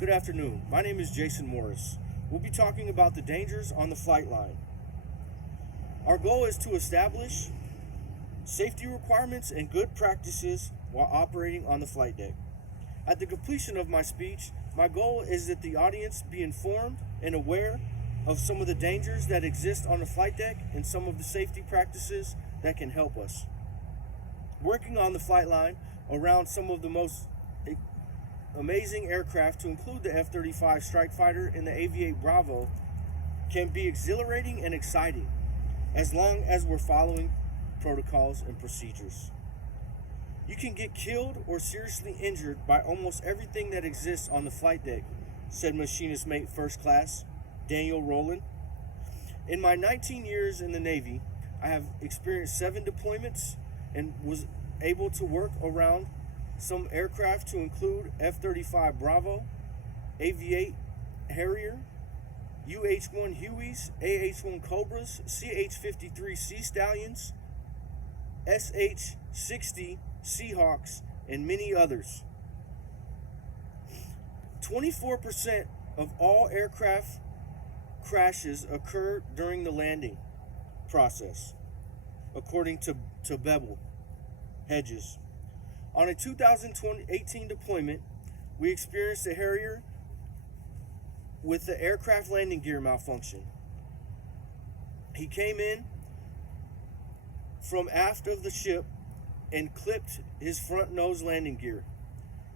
Good afternoon. My name is Jason Morris. We'll be talking about the dangers on the flight line. Our goal is to establish safety requirements and good practices while operating on the flight deck. At the completion of my speech, my goal is that the audience be informed and aware of some of the dangers that exist on the flight deck and some of the safety practices that can help us. Working on the flight line around some of the most amazing aircraft, to include the F-35 Strike Fighter and the AV-8 Bravo, can be exhilarating and exciting as long as we're following protocols and procedures. You can get killed or seriously injured by almost everything that exists on the flight deck, said Machinist Mate First Class Daniel Rowland. In my 19 years in the Navy, I have experienced 7 deployments and was able to work around some aircraft to include F-35 Bravo, AV-8 Harrier, UH-1 Hueys, AH-1 Cobras, CH-53 Sea Stallions, SH-60 Seahawks, and many others. 24% of all aircraft crashes occur during the landing process, according to Bevel Hedges. On a 2018 deployment, we experienced a Harrier with the aircraft landing gear malfunction. He came in from aft of the ship and clipped his front nose landing gear.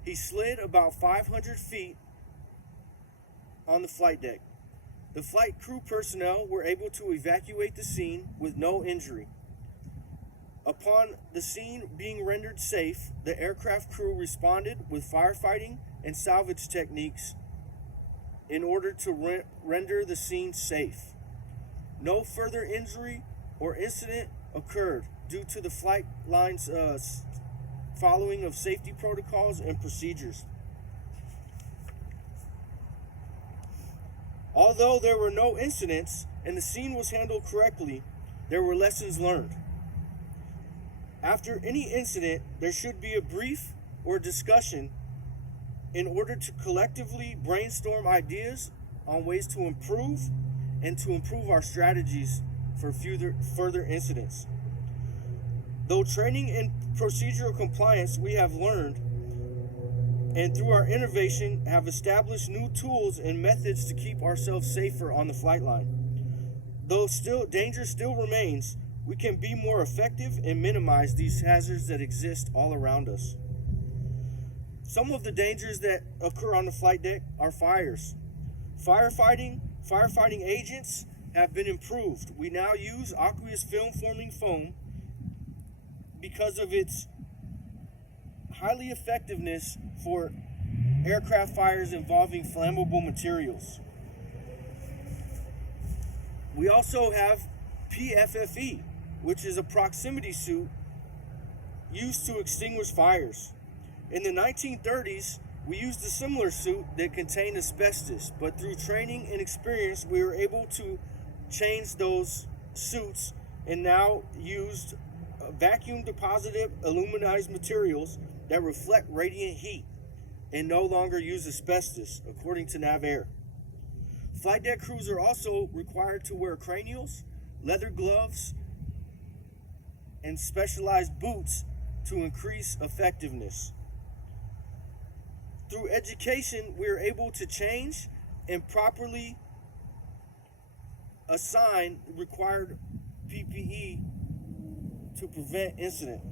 He slid about 500 feet on the flight deck. The flight crew personnel were able to evacuate the scene with no injury. Upon the scene being rendered safe, the aircraft crew responded with firefighting and salvage techniques in order to render the scene safe. No further injury or incident occurred due to the flight line's following of safety protocols and procedures. Although there were no incidents and the scene was handled correctly, there were lessons learned. After any incident, there should be a brief or discussion in order to collectively brainstorm ideas on ways to improve and to improve our strategies for further incidents. Though training and procedural compliance we have learned, and through our innovation have established new tools and methods to keep ourselves safer on the flight line. Though danger still remains, we can be more effective and minimize these hazards that exist all around us. Some of the dangers that occur on the flight deck are fires. Firefighting agents have been improved. We now use aqueous film forming foam because of its highly effectiveness for aircraft fires involving flammable materials. We also have PFFE, which is a proximity suit used to extinguish fires. In the 1930s, we used a similar suit that contained asbestos, but through training and experience, we were able to change those suits and now used vacuum deposited aluminized materials that reflect radiant heat and no longer use asbestos, according to NavAir. Flight deck crews are also required to wear cranials, leather gloves, and specialized boots to increase effectiveness. Through education, we are able to change and properly assign required PPE to prevent incident.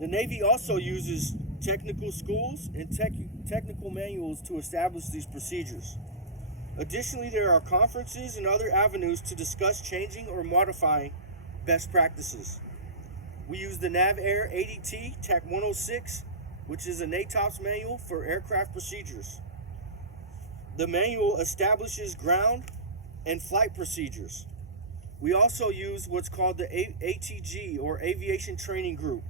The Navy also uses technical schools and technical manuals to establish these procedures. Additionally, there are conferences and other avenues to discuss changing or modifying best practices. We use the NavAir ADT TAC 106, which is a NATOPS manual for aircraft procedures. The manual establishes ground and flight procedures. We also use what's called the ATG, or Aviation Training Group,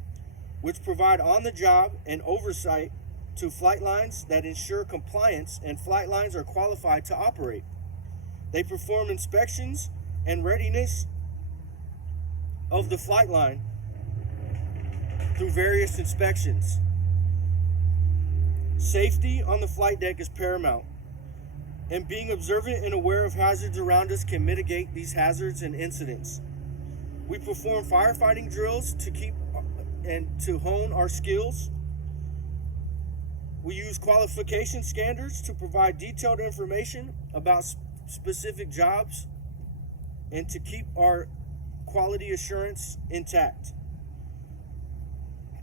which provide on-the-job and oversight to flight lines that ensure compliance and flight lines are qualified to operate. They perform inspections and readiness of the flight line through various inspections. Safety on the flight deck is paramount, and being observant and aware of hazards around us can mitigate these hazards and incidents. We perform firefighting drills to keep and to hone our skills. We use qualification standards to provide detailed information about specific jobs and to keep our quality assurance intact.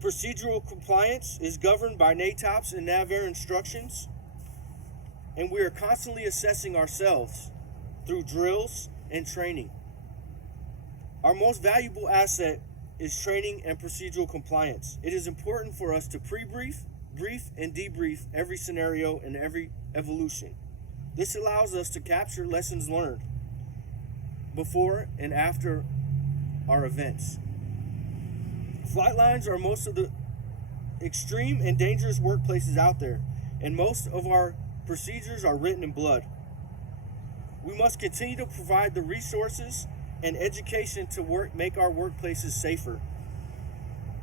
Procedural compliance is governed by NATOPS and NAVAIR instructions, and we are constantly assessing ourselves through drills and training. Our most valuable asset is training and procedural compliance. It is important for us to pre-brief, brief, and debrief every scenario and every evolution. This allows us to capture lessons learned before and after our events. Flight lines are most of the extreme and dangerous workplaces out there, and most of our procedures are written in blood. We must continue to provide the resources and education to make our workplaces safer.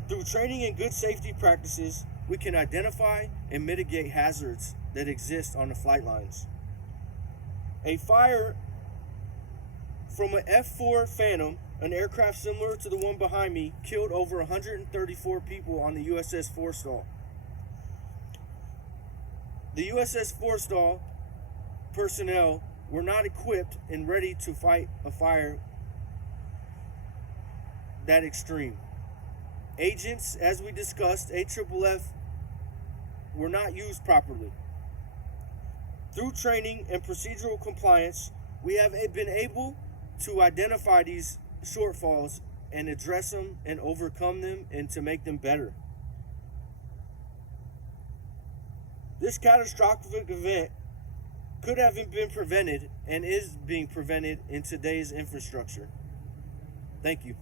Through training and good safety practices, we can identify and mitigate hazards that exist on the flight lines. A fire from an F-4 Phantom, an aircraft similar to the one behind me, killed over 134 people on the USS Forrestal. The USS Forrestal personnel were not equipped and ready to fight a fire that extreme. Agents, as we discussed, AFFF, were not used properly. Through training and procedural compliance, we have been able to identify these shortfalls and address them and overcome them and to make them better. This catastrophic event could have been prevented and is being prevented in today's infrastructure. Thank you.